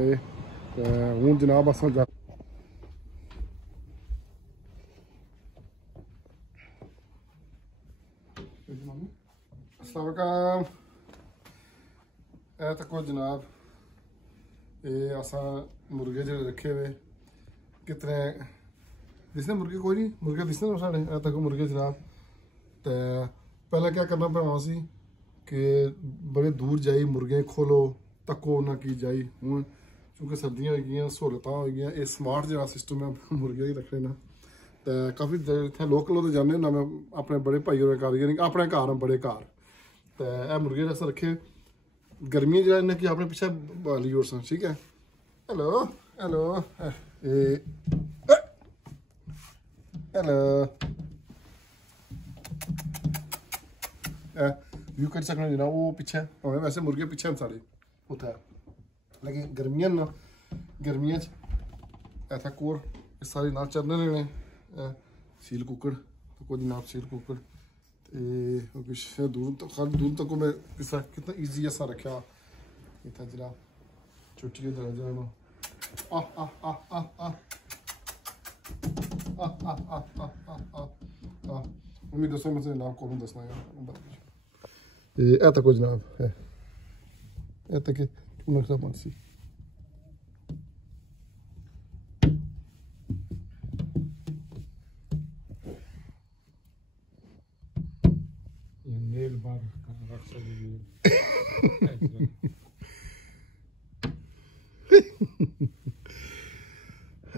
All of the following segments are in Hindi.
हूँ जनाब अस अस्सलाम ए तको जनाब ये असा मुर्गे जो रखे हुए कितने दिसने मुर्गे कोई नहीं मुर्गे दिसने साढ़े ए तक मुर्गे जनाब तो पहले क्या करना पैना सी कि बड़े दूर जाई मुर्गे खोलो तको ना की जाई हूँ क्योंकि सर्दियां हो गई सहूलत हो गई ये स्मार्ट जरा सिस्टम है मुर्गे ही रखने ना तो काफ़ी इतने लोकल तो जाने ना मैं अपने बड़े भाई और कारीगर अपने घर बड़े घर तो यह मुर्गे अस रखे गर्मियां जो इन्हें कि अपने पिछे बाली और सन ठीक है हेलो हेलो हेलो व्यू कर सकते हैं जनाब वो पीछे हमें वैसे मुर्गे पीछे हैं सारे उतना लेकिन गर्मियां ना गर्मियां ऐसा कोर सारे ना चरने लेने सील कुकड़ तो कोई जनाब सील कुकड़ तो दूर तक दूर तक मैं कितना ईजी ऐसा रखा इतना जनाब छुट्टी दरवाजा मम्मी दसो मैं जनाब को दसना यार ए तक जनाब है ए तक नक्शा पंसी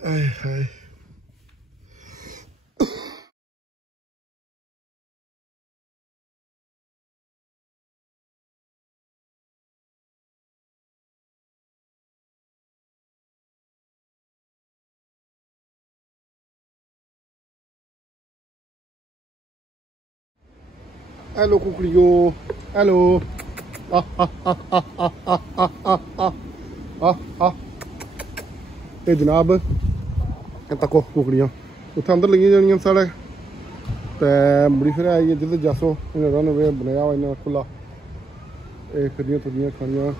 Ay, ay. Hello, cucurullo. Hello. Ah, ah, ah, ah, ah, ah, ah, ah, ah, ah. ये जनाब तको कुकड़ियाँ उत्थे अंदर लगी जानियां साढ़े तो मुड़ी फिर आई है जिधर जसो इन्हें रन वे बनाया हुआ इन्हें खुला ये फिरियां तुरियां खानियां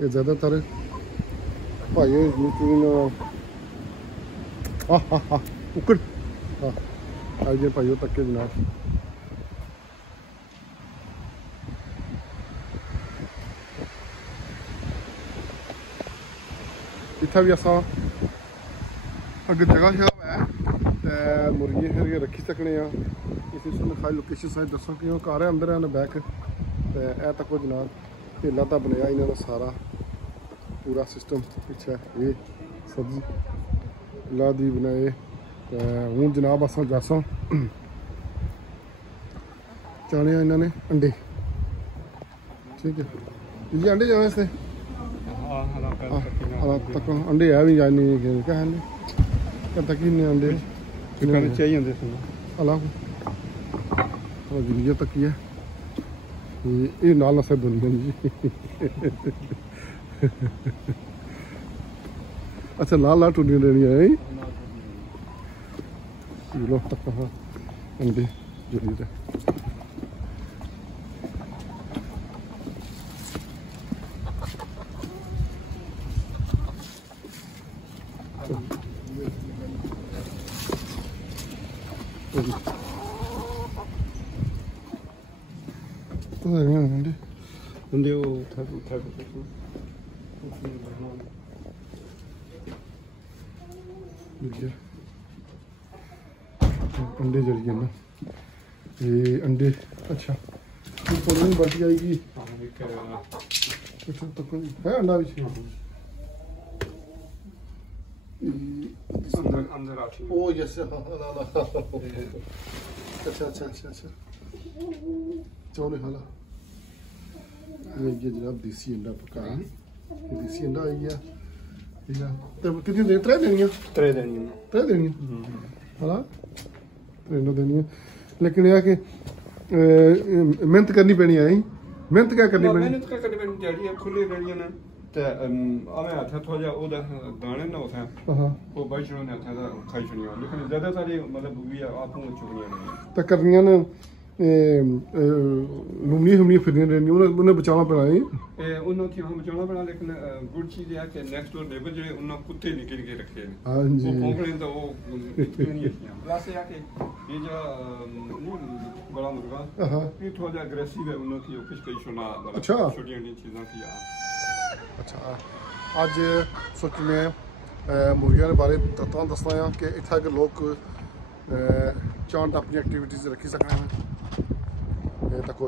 ये ज़्यादातर भाई कुकड़ हाँ जी भाई तके जनाब इतना भी असा अगर जगह है तो मुर्गी फिर रखी सकने इसी खाली लोकेशन साइड दसो कि घर है अंदर है बैक तो यह तक जनाब ढेला तो बनाया इन्होंने सारा पूरा सिस्टम पिछे ये सब्जी ला दी बनाए हूँ जनाब असा जासा चाने इन्होंने अंडे ठीक है जी अंडे जाने से तक अंडे है भी जाने क्या है तक ही अंडे चाहिए अलाह जी तक है ये नाल नशे दुनिया जी अच्छा लाल लाल टूटियां देनियां है लो तक अंडे जुड़ी रहे अंडे अंडे वो अंडे जल गए ना ये अंडे अच्छा थोड़ी बच जाएगी है अंडा भी ओ यस अच्छा अच्छा अच्छा अच्छा चौने हाला ये जनाब देसी अंडा पका देसी अंडा आई गया ठीक है तो कितनी देर त्रै देनियां हाला ट्रेनों देनी है लेकिन यह कि मेहनत करनी पैनी है मेहनत क्या करनी पैनी खुली ते हमें आखिया थोड़ा जा ओह्दा दाने ना उत्थै हाँ वो बाई छोड़ने आखिया था खाई छोड़ियां लेकिन ज्यादातर मतलब भी आपूं चुगनियां नहीं तो करनियां ने लुमनी हुमनी फिरनी रहनी उन्हें बचाना पैना है उन्होंने थी हम बचाना पड़ा लेकिन गुड चीज है कि नेक्स्ट डोर नेबर जो उन्होंने कुत्ते निके निके रखे हैं हाँ जी वो भौंकने तो वो नहीं है प्लस ये कि ये जो बड़ा मुर्गा ये थोड़ा जा अग्रेसिव है उन्होंने थी कुछ कई सुना अच्छा छोटी छोटी चीज़ें थी अच्छा अज सोची मैं मुर्गियां बारे दसना है कि इतना कि लोग चांद अपनी एक्टिविटीज रखी सकते हैं तक